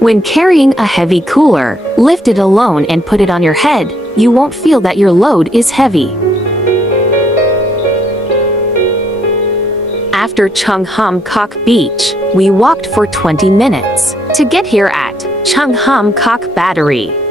When carrying a heavy cooler, lift it alone and put it on your head. You won't feel that your load is heavy. After Chung Beach, we walked for 20 minutes to get here at Chung Battery.